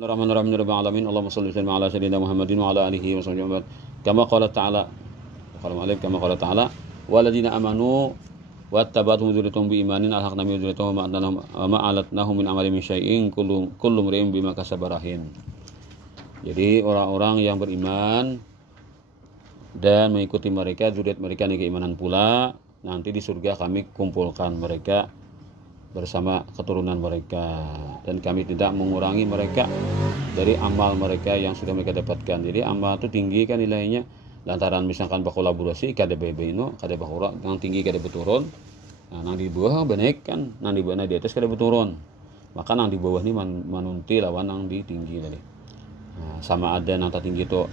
Bismillahirrahmanirrahim. Alamin. Allahumma shalli ala sayyidina Muhammadin wa ala alihi wa sahbihi. Kama qala ta'ala. Kama qala ta'ala, waladina amanu wattaba'atuhum dzurriyyatuhum biimanin alhaqna bihim dzurriyyatahum wa ma alatnahum min amalihim min syai'in kullu imrin bima kasaba rahin. Jadi orang-orang yang beriman dan mengikuti mereka, zuriat mereka dengan keimanan pula, nanti di surga kami kumpulkan mereka bersama keturunan mereka, dan kami tidak mengurangi mereka dari amal mereka yang sudah mereka dapatkan. Jadi amal itu tinggi kan nilainya, lantaran misalkan bakolaborasi kada bebeno kada bakura yang tinggi kada beturun, nah nang di bawah banek kan, nang di bawah di atas kada beturun, maka nang di bawah ini manunti lawan nang di tinggi tadi. Nah, sama ada nang tinggi itu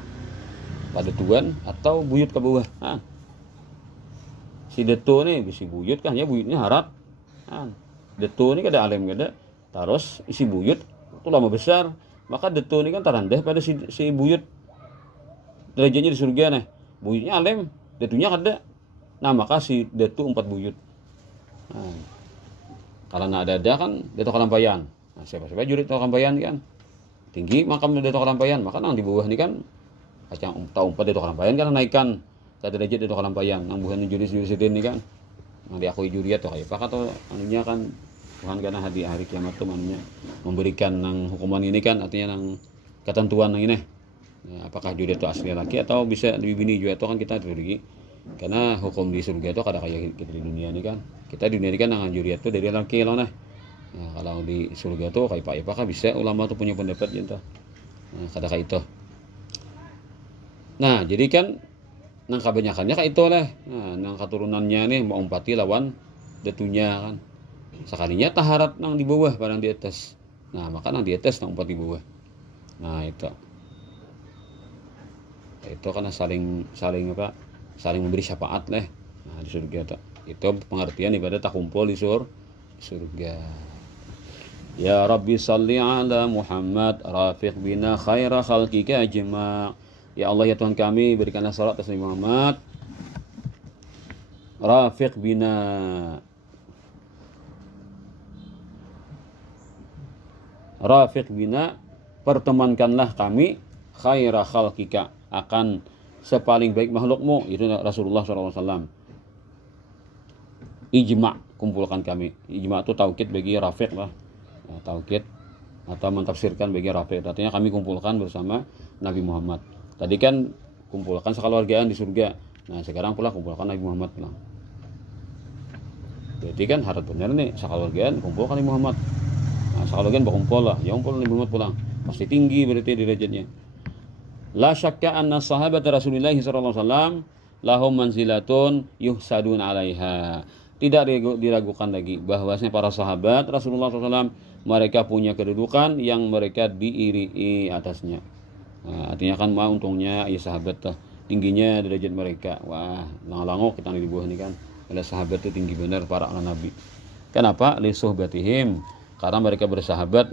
pada tuan atau buyut ke bawah. Nah, si deto nih bisi buyut kan ya, buyutnya harap. Nah, deto ini kada alim kada, terus isi buyut itu lama besar, maka deto ini kan tarandah pada si buyut. Derajatnya di surga nih, buyutnya alim, detunya kada. Nah maka si detu 4 buyut. Nah, kalau nak ada kan detu kalampayan. Nah siapa jurit detu kalampayan kan tinggi makam detu kalampayan, maka nang di bawah ini kan kacang umpat detu kalampayan kan naikkan ke derajat detu kalampayan. Nang bukan juris ini kan, nang diakui juriat tuh kayak apa atau anunya kan Tuhan karena hari kiamat tuh manunya memberikan nang hukuman ini kan, artinya nang ketentuan nang ini. Nah, apakah juriat itu asli laki atau bisa dibini juga itu kan kita terugi, karena hukum di surga itu kada kayak kita di dunia ini kan. Kita di dunia ini kan nang juriat itu dari laki loh nah. Nah kalau di surga itu kayak apakah bisa ulama tuh punya pendapat gitu. Nah kada kayak itu. Nah jadi kan nang kebanyakannya kayak itu lah. Nah nang keturunannya nih mau umpati lawan detunya kan. Sekalinya taharat nang di bawah barang di atas. Nah maka nang di atas nang umpat di bawah. Nah itu karena saling memberi syafaat lah. Nah di surga itu pengertian ibadah tak kumpul di surga. Ya Rabbi salli ala Muhammad rafiq bina khaira khalqika ajma'. Ya Allah ya Tuhan kami, berikanlah salat atas Nabi Muhammad, rafiq bina, pertemankanlah kami, khaira khalqika, akan sepaling baik makhlukmu, itu Rasulullah SAW. Ijma', kumpulkan kami. Ijma' itu taukid bagi rafiq lah, taukid atau mentafsirkan bagi rafiq, artinya kami kumpulkan bersama Nabi Muhammad. Tadi kan kumpulkan sekeluargaan di surga, nah sekarang pula kumpulkan Nabi Muhammad pulang. Berarti kan harus benar nih, sekeluargaan kumpulkan Nabi Muhammad. Nah sekeluargaan berkumpul lah, yang kumpul Nabi Muhammad pulang, pasti tinggi berarti derajatnya. La syakka anna sahabat Rasulullah sallallahu alaihi wasallam lahum manzilatun yuhsadun 'alaiha. Tidak diragukan lagi bahwasanya para sahabat Rasulullah SAW mereka punya kedudukan yang mereka diirii atasnya. Nah, artinya kan mah untungnya ya sahabat tuh tingginya derajat mereka. Wah, lango kita di bawah ini kan. Ada sahabat itu tinggi benar para nabi. Kenapa? Li suhbatihim, karena mereka bersahabat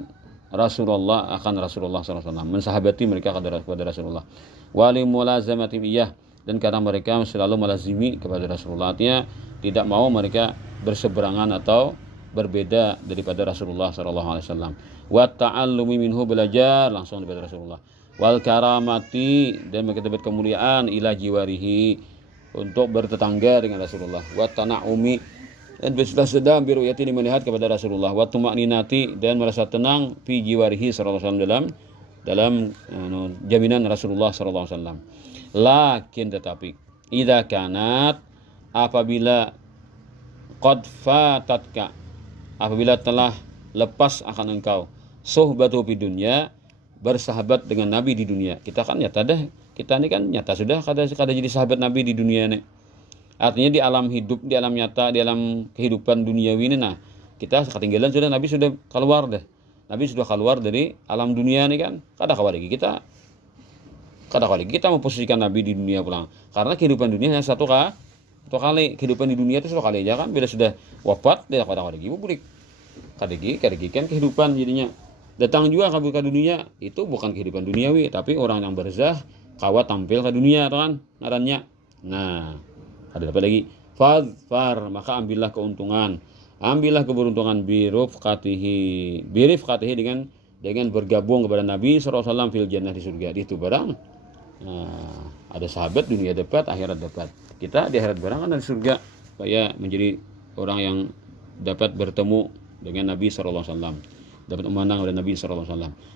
Rasulullah SAW, mensahabati mereka kepada Rasulullah. Wali mulazamatim iyah, dan karena mereka selalu melazimi kepada Rasulullah, artinya tidak mau mereka berseberangan atau berbeda daripada Rasulullah SAW. Wa ta'allumi minhu, belajar langsung daripada Rasulullah. Wal karamati, dan mereka dapat kemuliaan ila jiwarihi, untuk bertetangga dengan Rasulullah. Wa tana'umi, dan bersedang biruyati, melihat kepada Rasulullah. Wa tuma'ninati, dan merasa tenang fi jiwarihi sallallahu alaihi wasallam, dalam jaminan Rasulullah sallallahu alaihi wasallam. Lakin tetapi idza kanat, apabila qad fatatka, apabila telah lepas akan engkau suhbatu fi dunya, bersahabat dengan Nabi di dunia. Kita kan nyata dah, kita ini kan nyata sudah kada jadi sahabat Nabi di dunia ini. Artinya di alam hidup, di alam nyata, di alam kehidupan duniawi ini, nah kita ketinggalan sudah, Nabi sudah keluar dah. Nabi sudah keluar dari alam dunia ini kan. Kada kali kita memposisikan Nabi di dunia pulang. Karena kehidupan dunia hanya satu kali. Kehidupan di dunia itu satu kali aja kan. Bila sudah wafat, dia kada lagi bulik. Kada kan kehidupan jadinya. Datang juga ke dunia itu bukan kehidupan duniawi, tapi orang yang berzah kawat tampil ke dunia kan ngarannya. Nah, ada apa lagi? Fadfar, maka ambillah keuntungan, ambillah keberuntungan birifqatihi dengan dengan bergabung kepada Nabi SAW fil jannah di surga. Itu barang ada sahabat dunia dapat, akhirat dapat. Kita di akhirat barang kan di surga, supaya menjadi orang yang dapat bertemu dengan Nabi SAW, dapat memandang oleh Nabi SAW.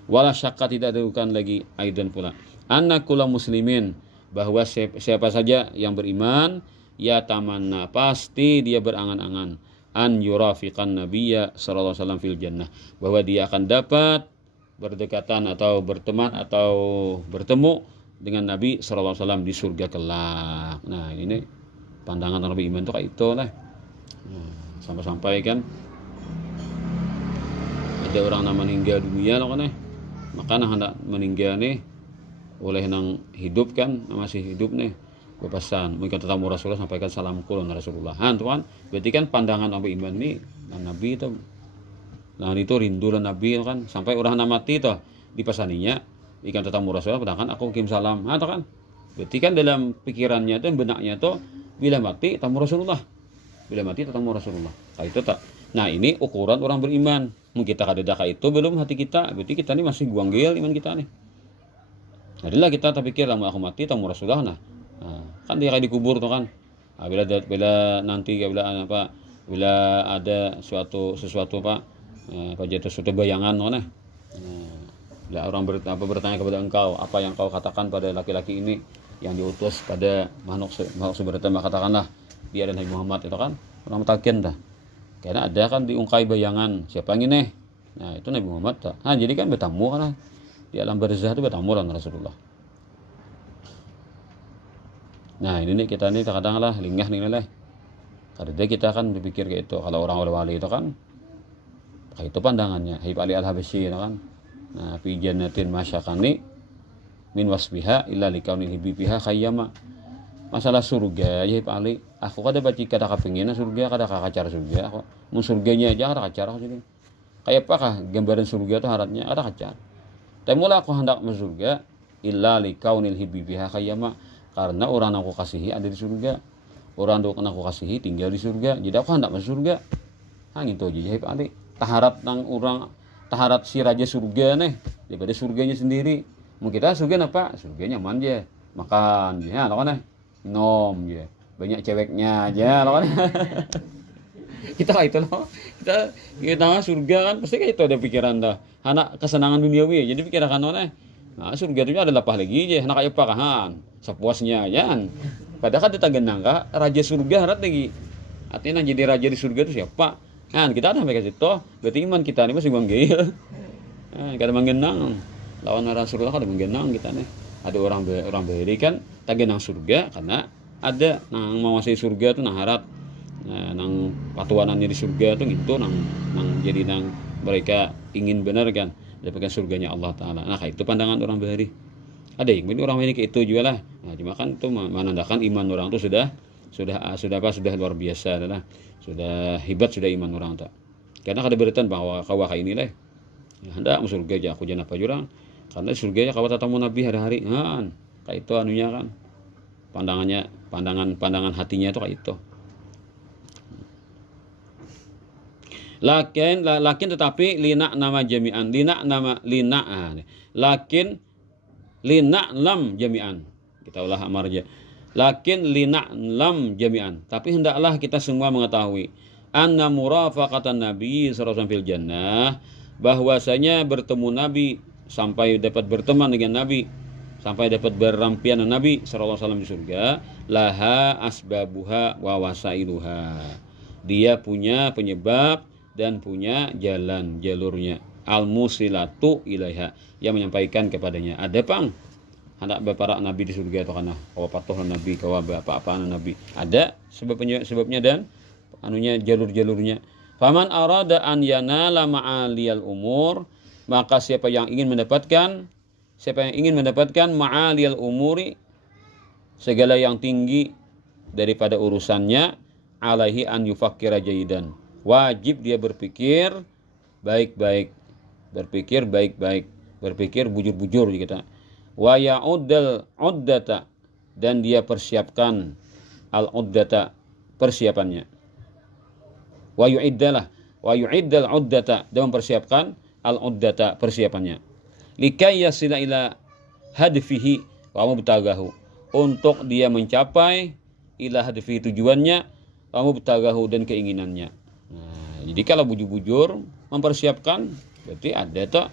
Wala syakka, tidak diragukan lagi aidan pula, anna kulla muslimin, bahwa siapa saja yang beriman, ya tamanna, pasti dia berangan-angan, an yurafiqan nabiyya sallallahu alaihi wasallam fil jannah, bahwa dia akan dapat berdekatan atau berteman atau bertemu dengan Nabi sallallahu alaihi wasallam di surga kelak. Nah, ini pandangan orang beriman itu kayak itulah. Sampai-sampai kan ada orang yang meninggal dunia loh kan, maka hendak meninggal nih oleh nang hidup kan, masih hidup nih, berpesan mungkin tetamu Rasulullah, sampaikan salamku lan Rasulullah. Tuhan, berarti kan pandangan orang beriman ini Nabi itu, nah itu rindu lan Nabi kan, sampai orang mati itu dipesaninya ikan tetamu Rasulullah, padahal aku kirim salam. Itu kan berarti kan dalam pikirannya itu, benaknya itu, bila mati tamu Rasulullah, bila mati tetamu Rasulullah. Nah, itu tak. Nah, ini ukuran orang beriman. Mungkin kita kadedaka itu belum hati kita, berarti kita ini masih guanggil iman kita nih. Adalah kita terpikir lama aku mati tamu Rasulullah. Nah, kan dia kayak dikubur tuh kan. Nah, bila nanti bila ada sesuatu apa jatuh suatu bayangan mana. Bila orang bertanya kepada engkau, apa yang kau katakan pada laki-laki ini yang diutus pada makhluk sebertema, katakanlah dia dan Nabi Muhammad, itu kan orang mutakin dah. Karena ada kan diungkai bayangan siapa yang ini. Nah, itu Nabi Muhammad dah. Nah, jadi kan bertamu kan di alam barzah itu bertamu dengan Rasulullah. Nah, ini nih kita nih kadang lah lingah nih lah. Karena kita kan berpikir kayak itu. Kalau orang wali itu kan kayak itu pandangannya. Habib Ali Al-Habsyi itu kan. Nah, fi jannatin masyakani min wasbiha illa likaunil hibibiha khayyama. Masalah surga ya Habib Ali, aku kada baca kada kepengin surga, kada kacar surga. Aku mau surganya aja kada kacar aku jadi. Kayak apakah gambaran surga itu haratnya ada kacar. Tapi mula aku hendak masuk surga illa likaunil hibibiha khayyama, karena orang yang aku kasihi ada di surga, orang yang aku kasihi tinggal di surga, jadi aku hendak masuk surga. Gitu aja Habib Ali. Taharat nang orang, taharat si raja surga nih daripada surganya sendiri. Mau kita surga apa? Surganya nyaman aja, makan ya, lo kan minum ya, banyak ceweknya aja, lo kan. Kita itu loh, kita surga kan pasti kayak itu ada pikiran dah, anak kesenangan duniawi, jadi pikiran kan nah surga itu ada lapah lagi aja, anak kayak pakahan sepuasnya aja. Padahal kan kita genang kah raja surga harat lagi, artinya jadi raja di surga itu siapa? Kan kita ada sampai ke situ, berarti iman kita ini masih banggil. Kada menggenang lawan Rasulullah, kada menggenang kita nih. Ada orang beri kan tak genang surga karena ada nang menguasai surga itu nang harap. Nah, nang patuanannya di surga itu gitu nang jadi nang mereka ingin benar kan dapatkan surganya Allah Taala. Nah, itu pandangan orang beri. Ada yang orang ini kayak itu juga lah. Nah, cuma kan itu menandakan iman orang itu sudah luar biasa adalah sudah hebat, sudah iman orang tak. Karena kada beritan bahwa kau kayak ini lah. Ya, hendak masuk surga aja aku jangan apa jurang. Karena surga ya kau tatamu Nabi hari-hari kan. Kayak itu anunya kan. Pandangan hatinya itu kayak itu. Lakin tetapi lina nama jami'an, lakin lina lam jami'an, kita ulah amarja. Lakin lina lam jami'an, tapi hendaklah kita semua mengetahui anna murafaqatan nabi sallallahu alaihi wasallam fil jannah, bahwasanya bertemu Nabi, sampai dapat berteman dengan Nabi, sampai dapat berampian Nabi sallallahu alaihi wasallam di surga, laha asbabuha wa wasailuha, dia punya penyebab dan punya jalurnya, al-musilatu ilaiha, yang menyampaikan kepadanya. Ada pang anak para nabi di surga itu karena kawa patuh nabi, kawa apa-apa nabi. Ada sebabnya dan anunya jalurnya. Faman arada an yanala ma'aliyal umur, maka siapa yang ingin mendapatkan ma'aliyal umuri, segala yang tinggi daripada urusannya, alaihi an yufakkira jaidan, wajib dia berpikir baik-baik, berpikir bujur-bujur kita. Wa ya'uddal uddata, dan dia persiapkan al-uddata, persiapannya. Wa yu'iddal uddata, dan mempersiapkan al-uddata persiapannya. Likai yasila ila hadfihi wa mubtagahu, untuk dia mencapai ila hadfihi tujuannya, wa mubtagahu dan keinginannya. Nah, jadi kalau bujur-bujur mempersiapkan berarti ada tuh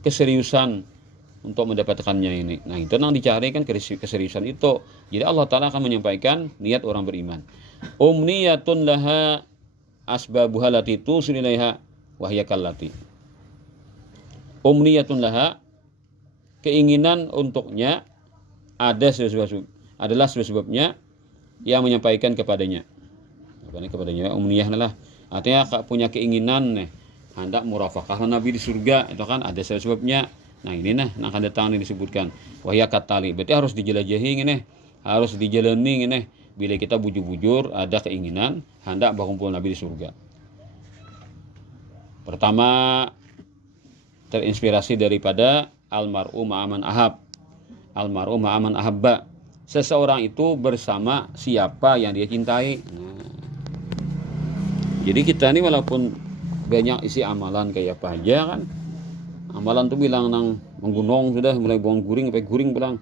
keseriusan untuk mendapatkannya ini. Nah, itu yang dicari kan keseriusan itu. Jadi Allah Ta'ala akan menyampaikan niat orang beriman. Umniyatun laha asbabuha lati tusililaiha wahya kallati. Umniyatun laha, keinginan untuknya ada adalah sebab-sebabnya yang menyampaikan kepadanya. Kepadanya umniyah adalah artinya punya keinginan nih, hendak murafaqah Nabi di surga, itu kan ada sebabnya. Nah ini nah akan datang ini disebutkan wahya katali, berarti harus dijelajahi ini, harus dijalani ini. Bila kita bujur-bujur ada keinginan hendak berkumpul Nabi di surga. Pertama, terinspirasi daripada almar'u ma'aman ahab. Almar'u ma'aman ahabba, seseorang itu bersama siapa yang dia cintai. Nah, jadi kita ini walaupun banyak isi amalan kayak apa aja kan, amalan tuh bilang nang menggunung sudah mulai buang guring sampai guring bilang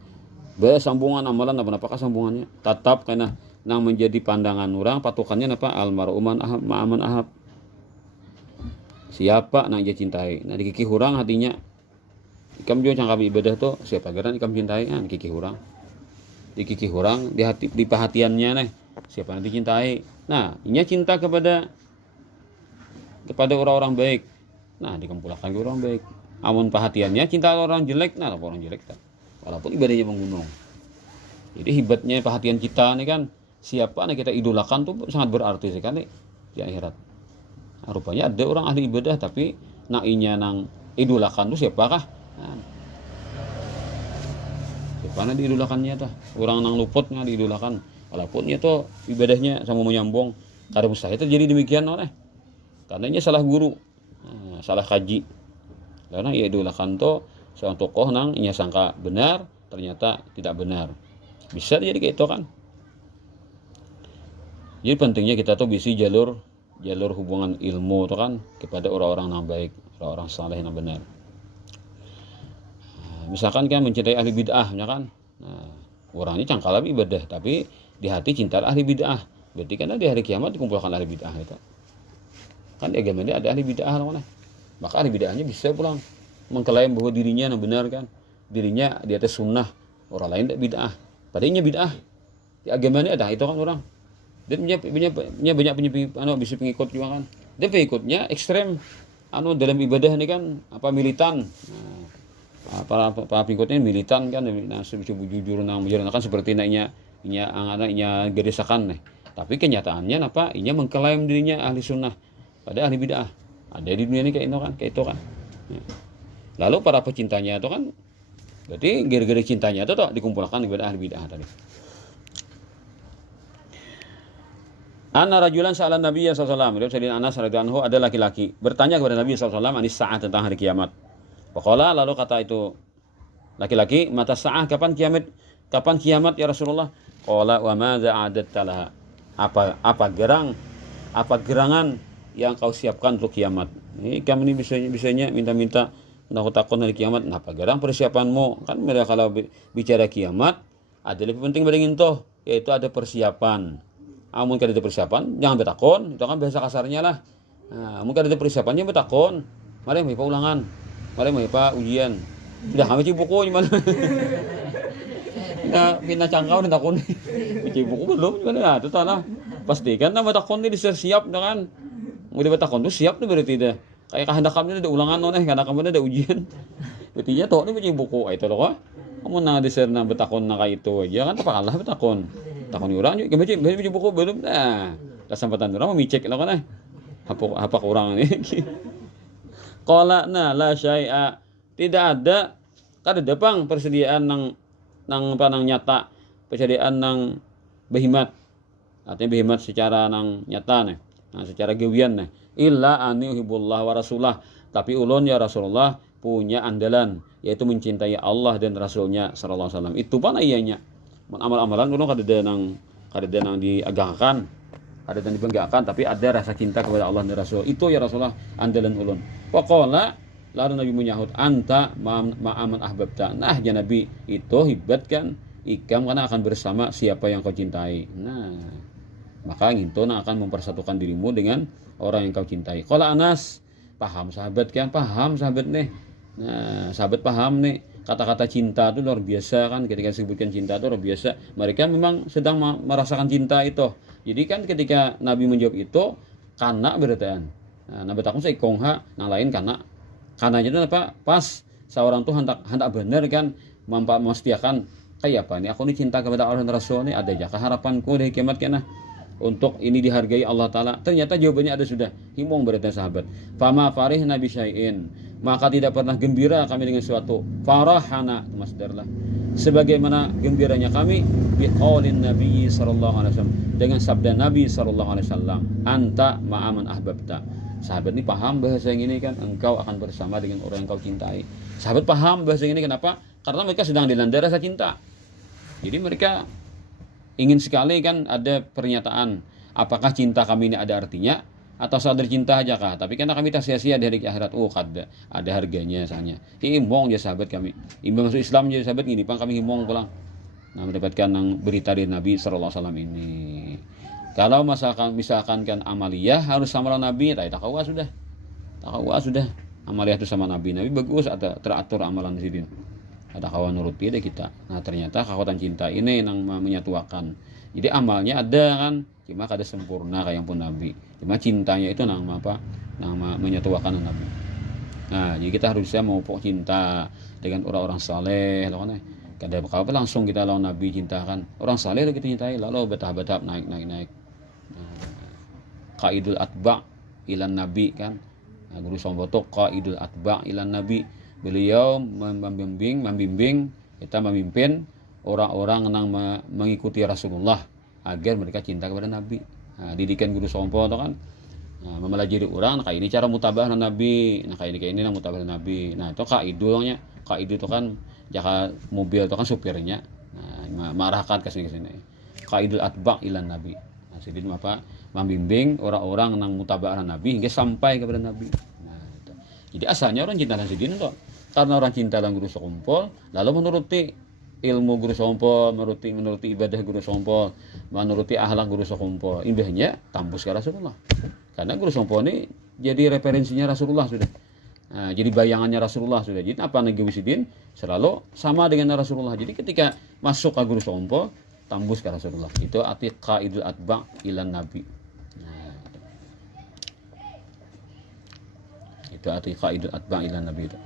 sambungan amalan apakah sambungannya tetap karena nang menjadi pandangan orang patokannya apa almar'u ma'aman ahab, siapa nang dia cintai. Nah dikiki hurang hatinya ikam juga cangkap ibadah tuh siapa geran ikam cintai kan kiki hurang, dikiki hurang di hati di perhatiannya nih siapa yang dicintai. Nah ini cinta kepada orang-orang baik. Nah dikumpulkan ke orang baik. Amun perhatiannya cinta orang jelek, nah orang jelek tak, walaupun ibadahnya menggunung. Jadi hebatnya perhatian kita nih kan, siapa yang kita idolakan tuh sangat berarti sekali di akhirat. Nah, rupanya ada orang ahli ibadah tapi naknya nang idolakan tuh siapakah? Nah, siapa yang diidolakannya tuh? Orang nang luput nggak diidolakan, walaupun itu ibadahnya sama menyambung. Karena mustahil terjadi demikian oleh karenanya salah guru, salah kaji. Karena ia idolakan tuh seorang tokoh nang ia sangka benar ternyata tidak benar. Bisa jadi kayak itu kan. Jadi pentingnya kita tuh bisi jalur hubungan ilmu tuh kan kepada orang-orang yang baik, orang-orang saleh yang benar. Nah, misalkan kan mencintai ahli bid'ah, ya kan. Nah, orangnya cangkal ibadah tapi di hati cinta ahli bid'ah. Berarti kan di hari kiamat dikumpulkan ahli bid'ah itu. Kan di agama ini ada ahli bid'ah mana? Maka ahli bid'ahnya bisa pulang mengklaim bahwa dirinya yang benar kan, dirinya di atas sunnah, orang lain tidak bid'ah. Padahal bid'ah di agama ini ada itu kan orang. Dia punya banyak bisa pengikut juga kan. Dia pengikutnya ekstrem dalam ibadah ini kan apa militan. Nah, para pengikutnya militan kan, nah jujur nang menjalankan seperti naknya gedesakan nih. Tapi kenyataannya apa? Inya mengklaim dirinya ahli sunnah, pada ahli bid'ah. Ada di dunia ini kayak itu kan. Lalu para pecintanya itu kan, berarti gara-gara cintanya itu tuh dikumpulkan kepada ahli bid'ah tadi. Anna rajulan sa'ala Nabi sallallahu alaihi wasallam, Sayyidina Anas radhiyallahu anhu, ada laki-laki bertanya kepada Nabi sallallahu alaihi wasallam anis saat tentang hari kiamat. Faqala, lalu kata itu laki-laki, mata sa'ah, kapan kiamat ya Rasulullah? Qala wa madza a'adatta laha? Apa gerangan yang kau siapkan untuk kiamat? Ini kami ini bisanya minta takut dari kiamat. Nah, apa gerang persiapanmu? Kan mereka kalau bicara kiamat ada lebih penting dibanding itu, yaitu ada persiapan. Amun kada ada persiapan, jangan bertakon. Itu kan bahasa kasarnya lah. Nah, amun kada ada persiapannya bertakon. Mari mau ulangan, mari mau ujian. Sudah kami buku gimana? Nah, pina cangkau dan takon. Baca buku belum gimana? Itu lah. Pastikan nama takon ini siap kan. Mau dibatakon tuh siap tuh berarti dah. Kayak kehendak kami ada ulangan noneh, karena kami ada ujian. Berarti ya toh ini baca buku itu loh kok. Kamu nang diser nang betakon nang kayak itu aja kan apa kalah betakon. Takon orang juga baca buku belum. Nah, kesempatan orang memicek lah kan. Apa kurang ini. Qala la syai'a. Tidak ada kada depang persediaan nang nyata, persediaan nang behimat. Artinya behimat secara nang nyata nih. Nah, secara gawian nih. Illa ani uhibullah wa rasulah. Tapi ulun ya Rasulullah punya andalan, yaitu mencintai Allah dan Rasulnya sallallahu alaihi wasallam. Itu pan ianya. Amal-amalan ulun kada nang diagangkan, kada nang dibanggakan, tapi ada rasa cinta kepada Allah dan Rasul. Itu ya Rasulullah andalan ulun. Pokoknya Lalu Nabi menyahut, anta ma'aman ahbabta. Nah, ya Nabi, itu hebat kan, ikam karena akan bersama siapa yang kau cintai. Nah, maka itu akan mempersatukan dirimu dengan orang yang kau cintai. Kalau Anas, paham sahabat kan, paham sahabat nih. Nah, sahabat paham nih, kata-kata cinta itu luar biasa kan, ketika disebutkan cinta itu luar biasa. Mereka memang sedang merasakan cinta itu. Jadi kan ketika Nabi menjawab itu, karena berarti. Nah, Nabi takut saya kongha, nah lain karena jadi apa? Pas seorang tuh hendak benar kan, memastikan kayak apa nih? Aku ini cinta kepada Allah dan Rasul ini, ada aja harapanku dari kiamat kena untuk ini dihargai Allah Ta'ala. Ternyata jawabannya ada sudah. Himong berarti sahabat. Fama farih nabi syai'in, maka tidak pernah gembira kami dengan suatu. Farahana, masdarlah, sebagaimana gembiranya kami biqaulin Nabi sallallahu alaihi wasallam, dengan sabda Nabi sallallahu alaihi wasallam, anta ma'aman ahbabta. Sahabat ini paham bahasa yang ini kan, engkau akan bersama dengan orang yang kau cintai. Sahabat paham bahasa yang ini, kenapa? Karena mereka sedang dilanda rasa cinta. Jadi mereka ingin sekali kan ada pernyataan, apakah cinta kami ini ada artinya atau sadar cinta aja kah? Tapi karena kami tak sia-sia di hari akhirat, ada harganya misalnya. Himong ya sahabat kami. Imbang masuk Islam jadi sahabat gini, pang kami himong pulang. Nah, mendapatkan yang berita dari Nabi sallallahu alaihi wasallam ini. Kalau misalkan kan amaliyah harus sama Nabi, tak takwa sudah. Takwa sudah. Amaliyah itu sama Nabi. Nabi bagus, ada teratur amalan di sini. Ada kawan nuruti deh kita. Nah, ternyata kekuatan cinta ini yang menyatuakan. Jadi amalnya ada kan, cuma kada sempurna kayak pun Nabi. Cuma cintanya itu nama apa? Nama menyatuakan Nabi. Nah, jadi kita harus bisa memupuk cinta dengan orang-orang saleh, loh kan. Kada apa langsung kita lawan Nabi cintakan. Orang saleh itu kita cintai, lalu bertahap-tahap naik. Qaidul atba' ilan nabi kan. Nah, guru somboto qaidul atba' ilan nabi. Beliau membimbing kita memimpin orang-orang yang mengikuti Rasulullah agar mereka cinta kepada Nabi. Nah, didikan guru sompo itu kan, nah, mempelajari orang, nah, kayak ini cara mutabah Nabi. Nah, kayak ini mutabah Nabi. Nah, itu kaidulnya. Kaidul itu kan jaka mobil itu kan supirnya. Nah, marahkan ke sini. Qaidul atba' ilan nabi. Nah, jadi apa? Membimbing orang-orang yang mutaba'ah Nabi hingga sampai kepada Nabi. Nah, itu. Jadi asalnya orang cinta dan sidin itu karena orang cinta dan guru sekumpul, lalu menuruti ilmu guru sekumpul, menuruti ibadah guru sekumpul, menuruti akhlak guru sekumpul. Indahnya tambus ke Rasulullah. Karena guru sekumpul ini jadi referensinya Rasulullah sudah. Nah, jadi bayangannya Rasulullah sudah. Jadi apa Nabi Sidin selalu sama dengan Rasulullah. Jadi ketika masuk ke guru sekumpul, tambus ke Rasulullah. Itu arti qaidul atba' ilan nabi. Itu arti qaidul atba' ilan nabi itu.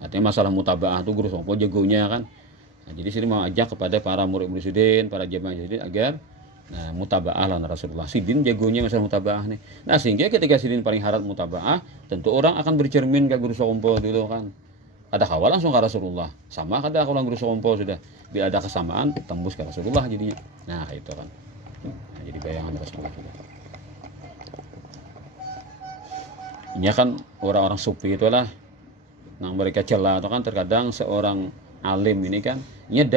Artinya masalah mutaba'ah itu guru sompo jagonya kan. Nah, jadi sini mau ajak kepada para murid-murid sidin, para jamaah sidin agar mutaba'ah lan Rasulullah. Sidin jagonya masalah mutaba'ah nih. Nah, sehingga ketika sidin paling harap mutaba'ah, tentu orang akan bercermin ke guru sompo dulu kan. Ada kawal langsung ke Rasulullah. Sama kada kalau guru sompo sudah. Bila ada kesamaan tembus ke Rasulullah jadinya. Nah, itu kan. Nah, jadi bayangan Rasulullah sudah. Ini kan orang-orang sufi itulah. Nah, mereka celah itu kan terkadang seorang alim ini kan, ini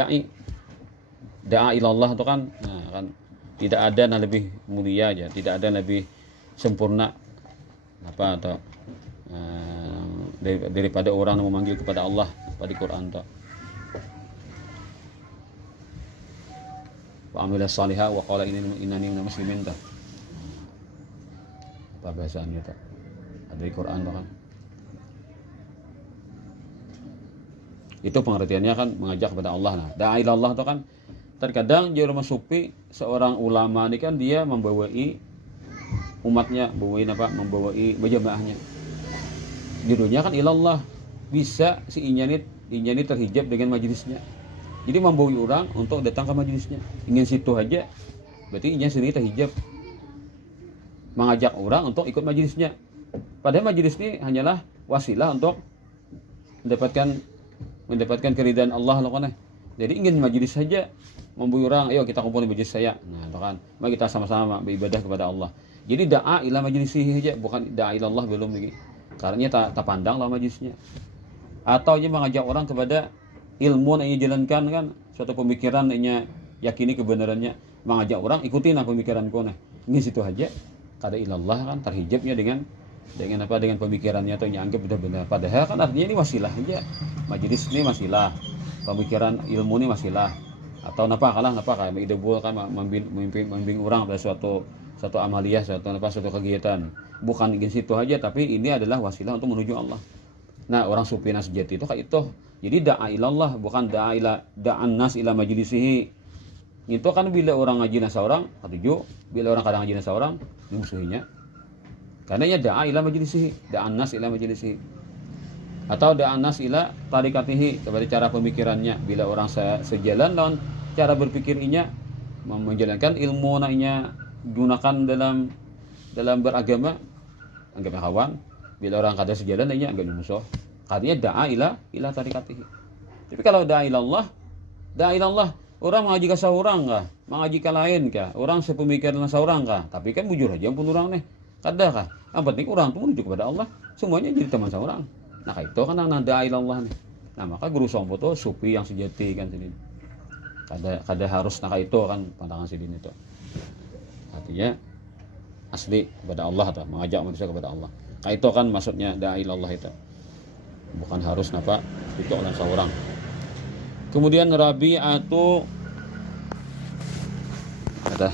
da'a ilallah itu kan, nah kan tidak ada yang lebih mulia aja, tidak ada yang lebih sempurna apa atau daripada orang yang memanggil kepada Allah pada Quran itu. Wa amila salihah wa qala innani minal muslimin ta. Apa bahasannya tak? Ada di Quran itu kan. Itu pengertiannya kan mengajak kepada Allah. Nah, da'a ilallah itu kan terkadang di rumah sufi seorang ulama ini kan dia membawai umatnya, membawai berjamaahnya. Judulnya kan ilallah. Bisa si inya ini terhijab dengan majelisnya. Jadi membawai orang untuk datang ke majelisnya. Ingin situ aja, berarti inya sendiri terhijab. Mengajak orang untuk ikut majelisnya. Padahal majelis ini hanyalah wasilah untuk mendapatkan keridhaan Allah loh kan. Jadi ingin majelis saja, membui orang, ayo kita kumpul di majelis saya. Nah, kan, mari kita sama-sama beribadah kepada Allah. Jadi da'a ila majlisihi saja, bukan da'a ila Allah belum lagi. Karena tak pandang lah majelisnya. Atau dia mengajak orang kepada ilmu yang dijalankan kan, suatu pemikiran yang yakini kebenarannya, mengajak orang ikutin pemikiranku nah. Ini situ aja kada ilallah kan terhijabnya dengan dengan apa, dengan pemikirannya atau anggap benar-benar, padahal kan artinya ini wasilah aja, majelis ini wasilah, pemikiran ilmu ini wasilah, atau napa kayak ide buah kan membimbing orang pada suatu amaliyah, suatu kegiatan, bukan di situ aja, tapi ini adalah wasilah untuk menuju Allah. Nah, orang supina sejati itu kayak itu, jadi da'a ilallah, bukan da'an nas ila majlisihi. Itu kan bila orang ngaji nasa orang ketujuh, bila orang kadang ngaji nasa orang musuhinya. Karena ya da'a ila majlisihi, da'an nas ila majlisihi. Atau da'an nas ila tarikatihi, seperti cara pemikirannya. Bila orang sejalan lawan cara berpikirnya, menjalankan ilmu naknya gunakan dalam beragama, anggapnya kawan. Bila orang kada sejalan naknya anggap musuh. Artinya da'a ila tarikatihi. Tapi kalau da'a ilallah, orang mengaji ke seorang kah? Mengaji ke lain kah? Orang sepemikiran seorang kah? Tapi kan bujur aja pun orang nih. Kadang yang penting orang itu menuju kepada Allah, semuanya jadi teman seorang. Nah itu kan nada ilallah nih. Nah maka guru sompo itu sufi yang sejati kan sini. Kada harus nak itu kan pandangan sidin itu. Artinya asli kepada Allah atau mengajak manusia kepada Allah. Nah itu kan maksudnya da ilallah itu. Bukan harus napa itu oleh seorang. Kemudian Rabi'atu ada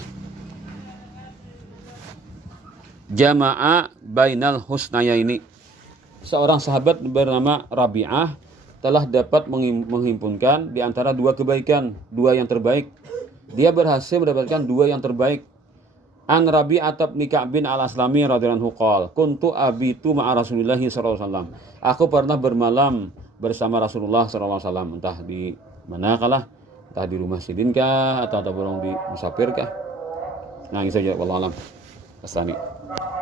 jama'a bainal husnaya ini. Seorang sahabat bernama Rabi'ah telah dapat menghimpunkan di antara dua kebaikan, dua yang terbaik. Dia berhasil mendapatkan dua yang terbaik. An Rabi'ah bin Ka'bin al-Aslami radhiyallahu anhu qala, kuntu abitu ma'a Rasulillah sallallahu alaihi wasallam. Aku pernah bermalam bersama Rasulullah sallallahu alaihi wasallam, entah di manakah, entah di rumah sidin kah atau di musafir kah. Nah, ini saja wallahu alam. Asani.